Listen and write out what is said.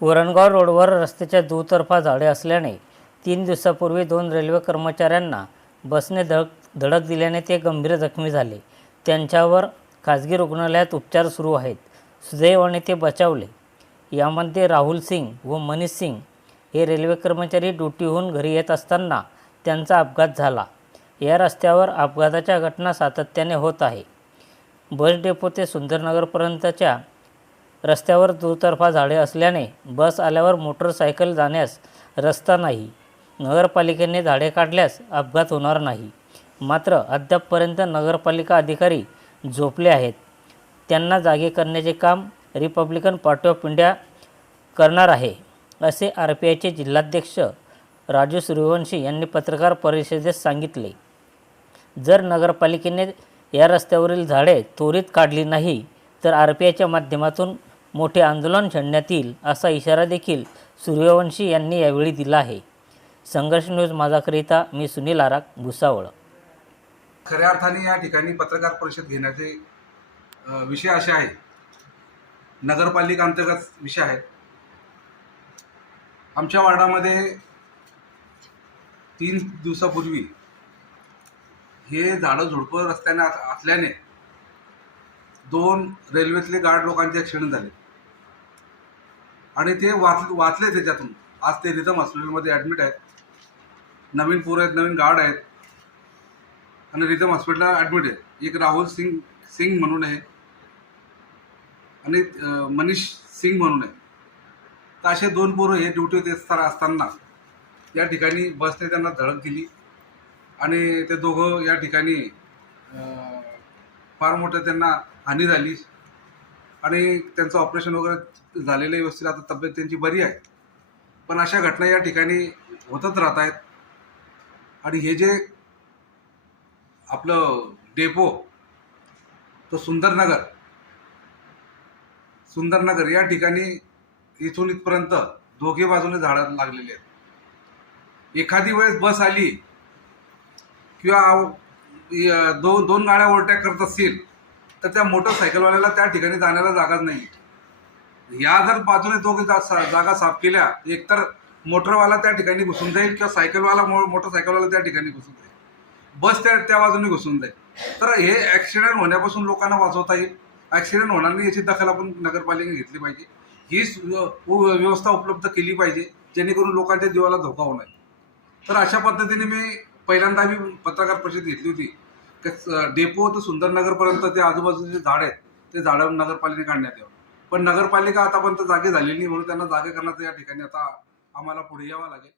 वरणगाव रोडवर रस्त्याच्या दुतर्फा झाडे असल्याने तीन दिवसापूर्वी दोन रेल्वे कर्मचाऱ्यांना बसने धडक धडक दिल्याने ते गंभीर जखमी झाले. त्यांच्यावर खाजगी रुग्णालयात उपचार सुरू आहेत. सुदैवाने ते बचावले. यामध्ये राहुल सिंग व मनीष सिंग हे रेल्वे कर्मचारी ड्युटीहून घरी येत असताना त्यांचा अपघात झाला. या रस्त्यावर अपघाताच्या घटना सातत्याने होत आहे. बस डेपो ते सुंदरनगरपर्यंतच्या रस्त्यावर दुतर्फा झाडे असल्याने बस आल्यावर मोटरसायकल जाण्यास रस्ता नाही. नगरपालिकेने झाडे काढल्यास अपघात होणार नाही. मात्र अद्यापपर्यंत नगरपालिका अधिकारी झोपले आहेत. त्यांना जागे करण्याचे काम रिपब्लिकन पार्टी ऑफ इंडिया करणार आहे असे आर पी आयचे जिल्हाध्यक्ष राजू सूर्यवंशी यांनी पत्रकार परिषदेत सांगितले. जर नगरपालिकेने या रस्त्यावरील झाडे त्वरित काढली नाही तर आर पी आयच्या माध्यमातून मोठे आंदोलन छेडण्यात येईल असा इशारा देखील सूर्यवंशी यांनी यावेळी दिला आहे. संघर्ष न्यूज माझाकरिता मी सुनील आराक भुसावळ. खऱ्या अर्थाने या ठिकाणी पत्रकार परिषद घेण्याचे विषय असे आहे नगरपालिका अंतर्गत विषय आहेत. आमच्या वार्डामध्ये तीन दिवसापूर्वी हे झाडं झुडपं रस्त्याने असल्याने दोन रेल्वेतले गार्ड लोकांचे ॲक्सिडेंट झाले. आणि ते वाच वाचले त्याच्यातून. आज ते रिदम हॉस्पिटलमध्ये ॲडमिट आहेत. नवीन पोरं आहेत नवीन गार्ड आहेत. आणि रिदम हॉस्पिटलला ॲडमिट आहे एक राहुल सिंग सिंग म्हणून आहे. आणि मनीष सिंग म्हणून आहे. तर असे दोन पोरं हे ड्युटी असताना असताना या ठिकाणी बसने त्यांना धडक दिली. आणि ते दोघं या ठिकाणी फार मोठं त्यांना हानी झाली. आणि त्यांचं ऑपरेशन वगैरे झालेलं व्यवस्थित आता तब्येत त्यांची बरी आहे. पण अशा घटना या ठिकाणी होतच राहत आहेत. आणि हे जे आपलं डेपो तो सुंदरनगर सुंदरनगर या ठिकाणी इथून इथपर्यंत दोघे बाजूने झाडं लागलेली आहेत. एखादी वेळेस बस आली किंवा य- दोन दोन गाड्या ओव्हरटॅक करत असतील तर त्या मोटरसायकलवाल्याला त्या ठिकाणी जाण्याला जागाच नाही. या जर बाजूने दोघे जा- सा- जागा साफ केल्या एकतर मोटरवाला त्या ठिकाणी घुसून जाईल किंवा सायकलवाला मो मोटरसायकलवाला त्या ठिकाणी घुसून जाईल. बस त्या त्या बाजूने घुसून जाईल. तर हे ॲक्सिडेंट होण्यापासून लोकांना वाचवता येईल. ॲक्सिडेंट होणार नाही याची दखल आपण नगरपालिकेने घेतली पाहिजे. ही व्यवस्था उपलब्ध केली पाहिजे जेणेकरून लोकांच्या जीवाला धोका होणार तर अशा पद्धतीने मी पहिल्यांदा मी पत्रकार परिषद घेतली होती. डेपो ते सुंदरनगरपर्यंत ते आजूबाजूचे झाड आहेत ते झाडं नगरपालिकेने काढण्यात यावं. पण नगरपालिका आतापर्यंत जागे झालेली नाही म्हणून त्यांना जागे करण्याचं या ठिकाणी आता आम्हाला पुढे यावं लागेल.